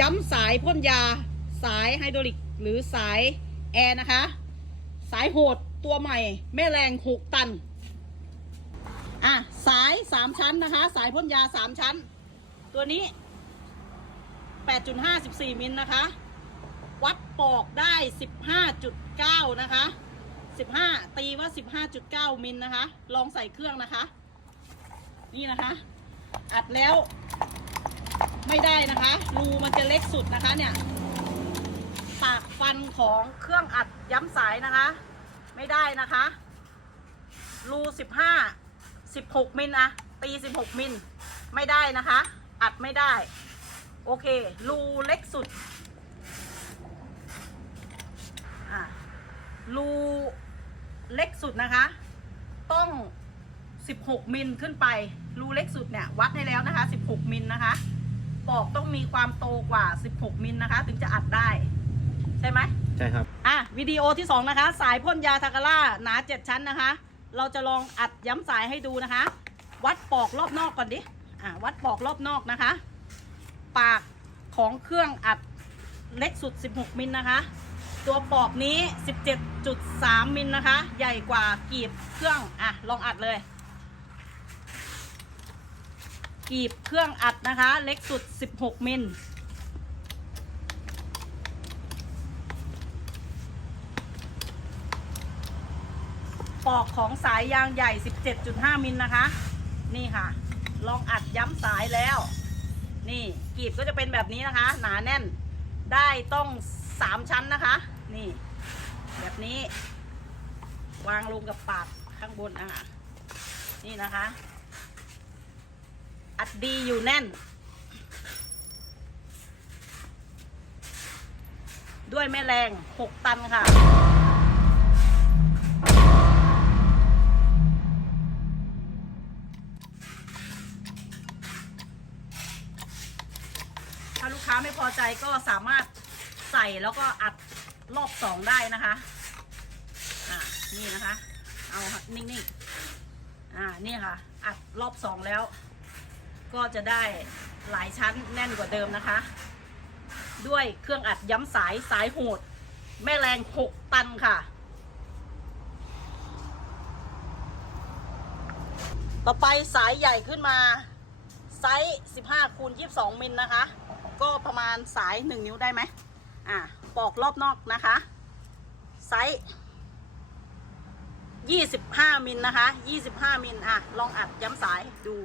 ย้ำสายพ่นยา สายไฮดรอลิกหรือสายแอร์นะคะ สายโหดตัวใหม่ แม่แรง6ตัน อะ สาย3ชั้นนะคะ สายพ่นยา3ชั้น ตัวนี้8.54มิลนะคะ วัดปอกได้15.9นะคะ15ตีว่า15.9มิลนะคะ ลองใส่เครื่องนะคะ นี่นะคะ อัดแล้ว ไม่ได้นะคะ รูมันจะเล็กสุดนะคะเนี่ย ปากฟันของเครื่องอัดย้ำสายนะคะ ไม่ได้นะคะ รูสิบห้าสิบหกมิลอะตีสิบหกมิลไม่ได้นะคะ อัดไม่ได้ โอเค รูเล็กสุดอะรูเล็กสุดนะคะ ต้อง 16 มิลขึ้นไป รูเล็กสุดเนี่ย วัดให้แล้วนะคะ 16 มิลนะคะ ปอกต้องมีความโตกว่า 16 มิลนะคะ ถึงจะอัดได้ ใช่ไหมใช่ครับ อะวิดีโอที่ 2 นะคะ สายพ่นยาทาการ่าหนา 7 ชั้นนะคะ เราจะลองอัดย้ำสายให้ดูนะคะ วัดปอกรอบนอกก่อนดิ อะวัดปอกรอบนอกนะคะ ปากของเครื่องอัดเล็กสุด 16 มิลนะคะ ตัวปอกนี้ 17.3 มิลนะคะ ใหญ่กว่ากีบเครื่อง อะ ลองอัดเลย กีบเครื่องอัดนะคะ เล็กสุด 16 มิลปอกของสายยางใหญ่ 17.5 มิลนะคะ นี่ค่ะ ลองอัดย้ำสายแล้ว นี่กีบก็จะเป็นแบบนี้นะคะ หนาแน่นได้ต้อง3ชั้นนะคะ นี่ แบบนี้ วางลงกับปากข้างบนอะ นี่นะคะ อัดดีอยู่แน่น ด้วยแม่แรง 6 ตันค่ะ ถ้าลูกค้าไม่พอใจก็สามารถใส่แล้วก็อัดรอบสองได้นะคะอ่านี่นะคะ เอานิ่งๆอ่านี่ค่ะ อัดรอบสองแล้ว ก็จะได้หลายชั้นแน่นกว่าเดิมนะคะ ด้วยเครื่องอัดย้ำสายสายโหด แม่แรง 6 ตันค่ะ ต่อไปสายใหญ่ขึ้นมา ไซส์15คูณ22 มิลนะคะ ก็ประมาณสาย 1 นิ้วได้ไหมอะปอกรอบนอกนะคะ ไซส์25มิลนะคะ25มิลอะ ลองอัดย้ำสายดู